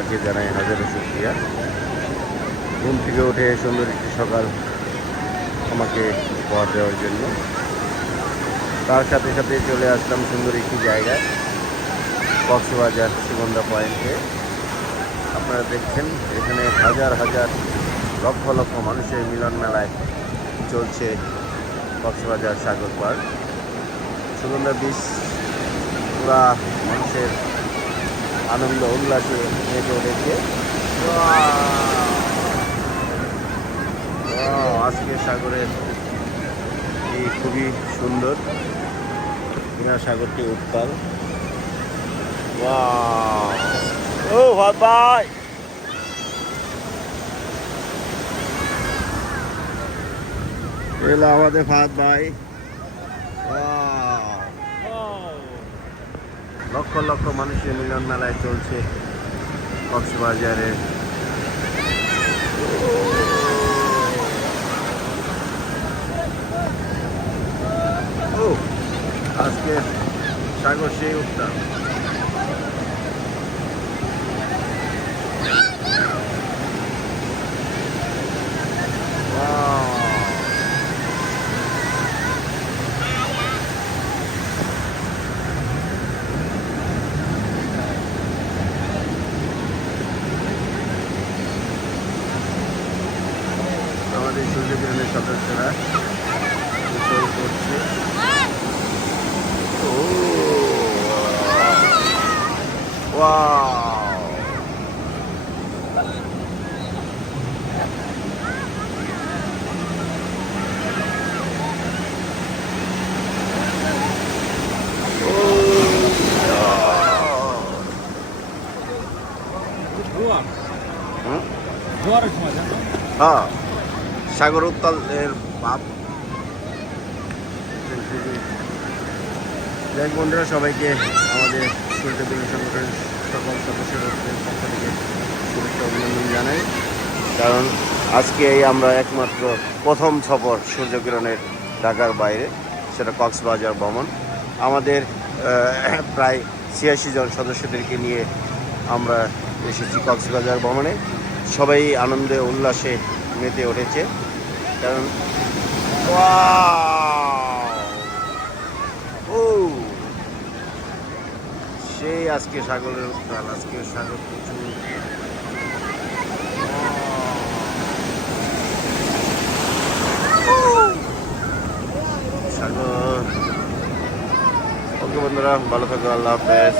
আল্লাহকে জানাই হাজারো শুকরিয়া। ঘুম থেকে উঠে সুন্দর একটি সকাল আমাকে উপহার দেওয়ার জন্য। তার সাথে সাথে চলে আসলাম সুন্দর একটি জায়গায়, কক্সবাজার সুগন্ধা পয়েন্টে। আপনারা দেখছেন এখানে হাজার হাজার লক্ষ লক্ষ মানুষের মিলন মেলায় চলছে কক্সবাজার সাগর পার্ক। সুগন্ধা বিচ পুরা মানুষের আনন্দ উল্লাসে মেতে উঠেছে। আজকে সাগরের এই খুবই সুন্দর, সাগরটি উত্তাল। ও ভাই, এলো আমাদের ফাহাদ ভাই। লক্ষ লক্ষ মানুষের মিলন মেলায় চলছে কক্সবাজারে। আজকে সাগর সেই উত্তাল। আমাদের সূর্যকিরণের সদস্যরা গোসল করছে। হ্যাঁ, সাগর উত্তালের ভাব। যাই বন্ধুরা, সবাইকে আমাদের সূর্যকিরণ সংগঠনের সকল সদস্যদের পক্ষ থেকে শুভেচ্ছা অভিনন্দন জানাই। কারণ আজকে আমরা একমাত্র প্রথম সফর সূর্যকিরণের ঢাকার বাইরে, সেটা কক্সবাজার ভ্রমণ। আমাদের প্রায় ৮৬ জন সদস্যদেরকে নিয়ে আমরা এসেছি কক্সবাজার ভ্রমণে। সবাই আনন্দে উল্লাসে মেতে উঠেছে। কারণ সেই আজকে সাগরের উত্তাল, আজকে সাগর প্রচুর। সাগর। ওকে বন্ধুরা, ভালো থাকো, আল্লাহ হাফেজ।